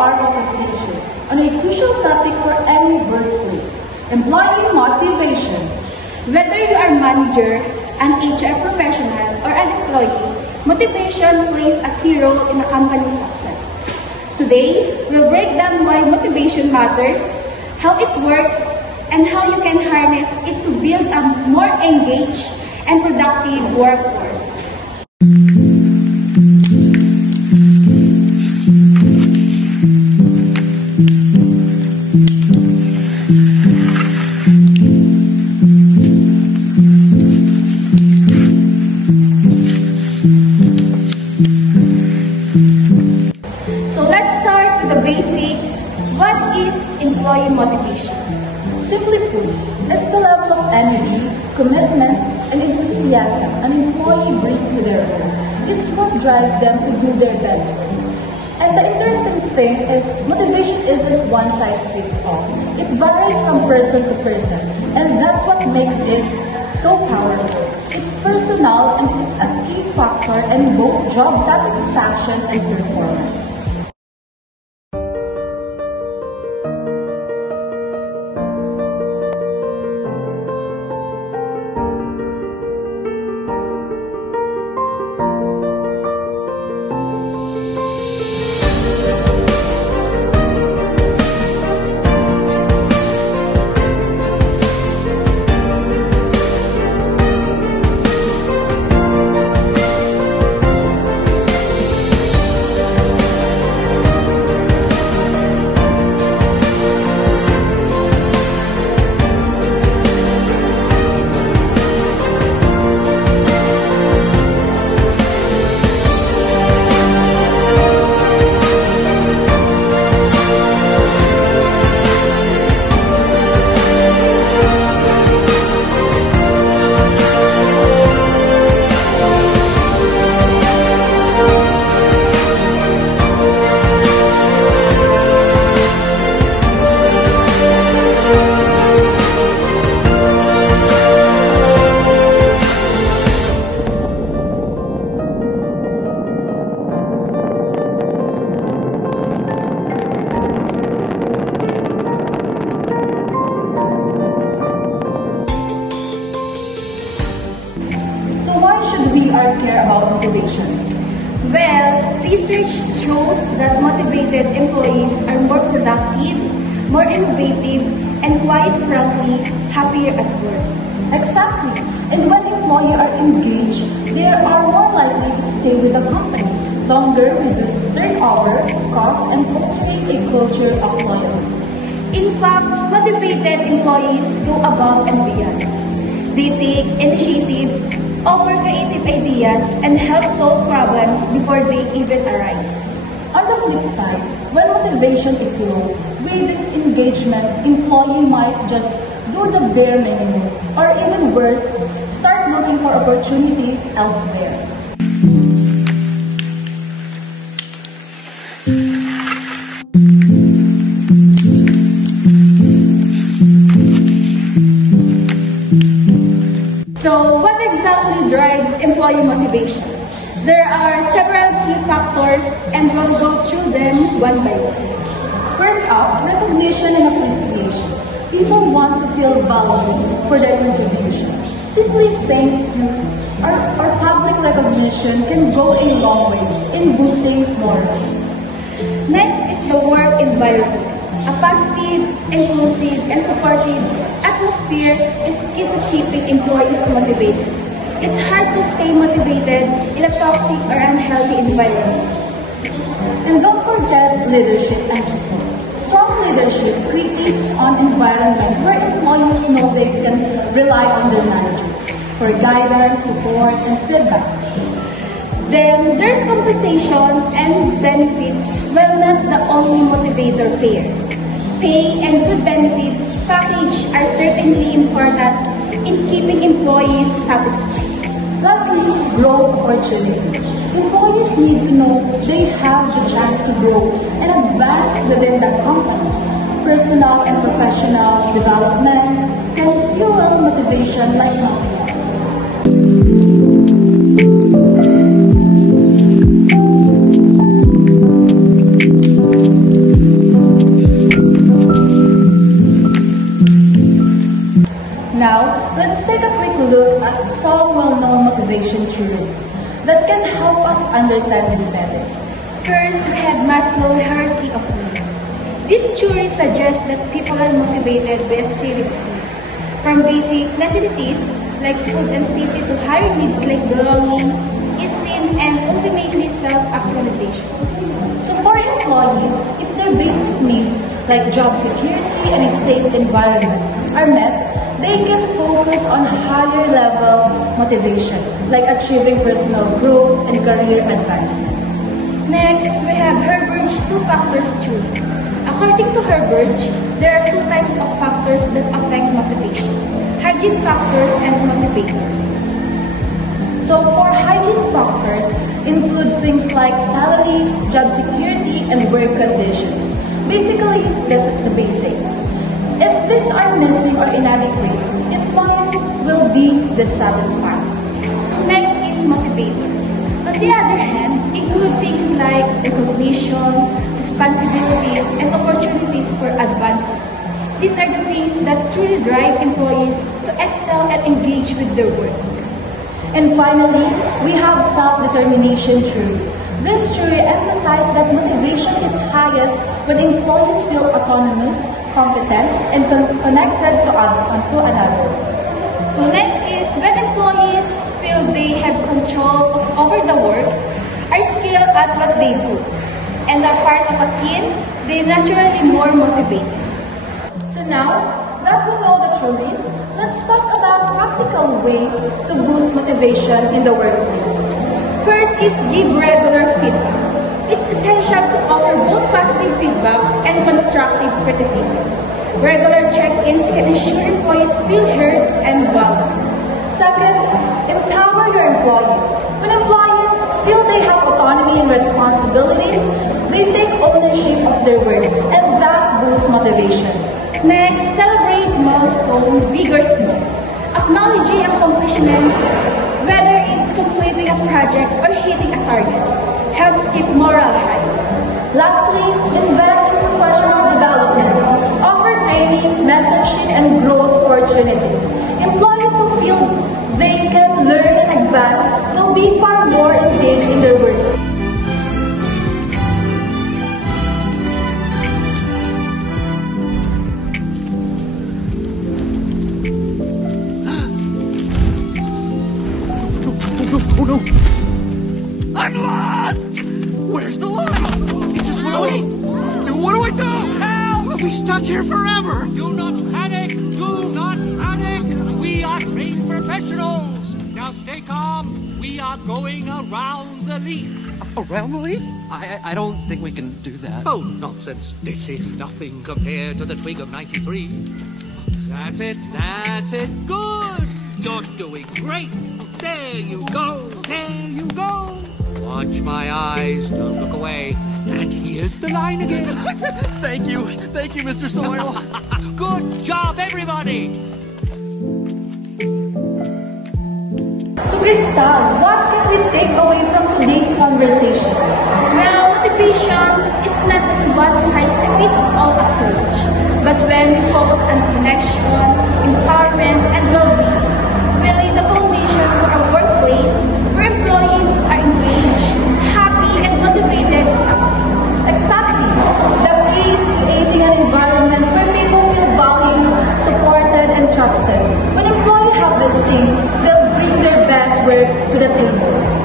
our presentation on a crucial topic for any workplace, employee motivation. Whether you are a manager, an HR professional, or an employee, motivation plays a key role in a company's success. Today, we'll break down why motivation matters, how it works, and how you can harness it to build a more engaged and productive workforce. So let's start with the basics. What is employee motivation? Simply put, it's the level of energy, commitment, and enthusiasm an employee brings to their work. It's what drives them to do their best work. And the interesting thing is, motivation isn't one size fits all. It varies from person to person, and that's what makes it so powerful. It's personal, and it's a key factor in both job satisfaction and performance. Care about motivation? Well, research shows that motivated employees are more productive, more innovative, and quite frankly, happier at work. Exactly. And when employees are engaged, they are more likely to stay with the company longer, reduce turnover costs, and fostering a culture of loyalty. In fact, motivated employees go above and beyond. They take initiative, offer creative ideas, and help solve problems before they even arise. On the flip side, when motivation is low, with disengagement, employee might just do the bare minimum, or even worse, start looking for opportunity elsewhere. So, what exactly drives employee motivation? There are several key factors, and we'll go through them one by one. First up, recognition and appreciation. People want to feel valued for their contribution. Simply thanks yous or public recognition can go a long way in boosting morale. Next is the work environment. A positive, inclusive, and supportive atmosphere is key to keeping employees motivated. It's hard to stay motivated in a toxic or unhealthy environment. And don't forget leadership and support. Strong leadership creates an environment where employees know they can rely on their managers for guidance, support, and feedback. Then there's compensation and benefits. Well, not the only motivator here. Pay and good benefits package are certainly important in keeping employees satisfied. Lastly, growth opportunities. Employees need to know they have the chance to grow and advance within the company. Personal and professional development can fuel motivation like nothing else. theories that can help us understand this better. First, we have Maslow's hierarchy of needs. This theory suggests that people are motivated by a series of needs, from basic necessities like food and safety to higher needs like belonging, esteem, and ultimately self-actualization. So for employees, if their basic needs like job security and a safe environment are met, they can focus on higher level motivation like achieving personal growth and career advancement. Next, we have Herbert's two factors theory. According to Herbert, there are two types of factors that affect motivation: hygiene factors and motivators. So for hygiene factors include things like salary, job security, and work conditions. Basically, this is the basics. If these are missing or inadequate, employees will be dissatisfied. So next is motivators. On the other hand, include things like recognition, responsibilities, and opportunities for advancement. These are the things that truly drive employees to excel and engage with their work. And finally, we have self-determination theory. This theory emphasizes that motivation is highest when employees feel autonomous, competent, and connected to another. So next is when employees feel they have control over the work, are skilled at what they do, and are part of a team, they naturally more motivated. So now that we know the theories, let's talk about practical ways to boost motivation in the workplace. First is give regular feedback. It's essential to offer both positive feedback and constructive criticism. Regular check-ins can ensure employees feel heard and valued. Second, empower your employees. When employees feel they have autonomy and responsibilities, they take ownership of their work, and that boosts motivation. Next, celebrate milestones, big or small. Acknowledging accomplishment, whether it's completing a project or hitting a target, helps keep morale high. Lastly, invest in professional development. Offer training, mentorship, and growth opportunities. Employees who feel they can learn and advance will be far more engaged in their work. Oh no! I'm lost! Where's the line? It just went away! What do I do? Help! We'll be stuck here forever! Do not panic! Do not panic! We are trained professionals! Now stay calm. We are going around the leaf. Around the leaf? I don't think we can do that. Oh, nonsense. This is nothing compared to the twig of 93. That's it. That's it. Good! You're doing great! There you go! There you go! Watch my eyes. Don't look away. And here's the line again. Thank you, Mr. Soil. Good job, everybody! So Crystal, what can we take away from today's conversation? Well, motivation is not a one-size-fits-all approach, but when we focus on connection, empowerment, and well-being, we lay the foundation for a workplace where employees are engaged, happy, and motivated to succeed. Exactly. The key is creating an environment where people feel valued, supported, and trusted. When employees have this thing, they'll bring their best work to the table.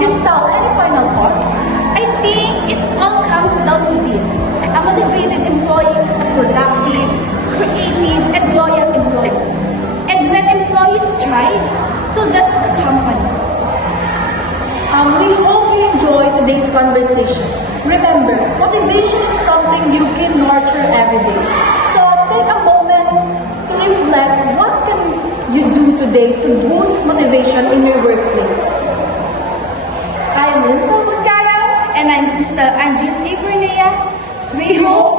Crystal, any final thoughts? I think it all comes down to this. A motivated employee is a productive, creative, and loyal employee. And when employees thrive, so does the company. We hope you enjoyed today's conversation. Remember, motivation is something you can nurture every day. So take a moment to reflect what can you do today to boost motivation in your workplace. I am Lindsay Magkaya, and I'm Crystal Angie Steve Cornea. We hope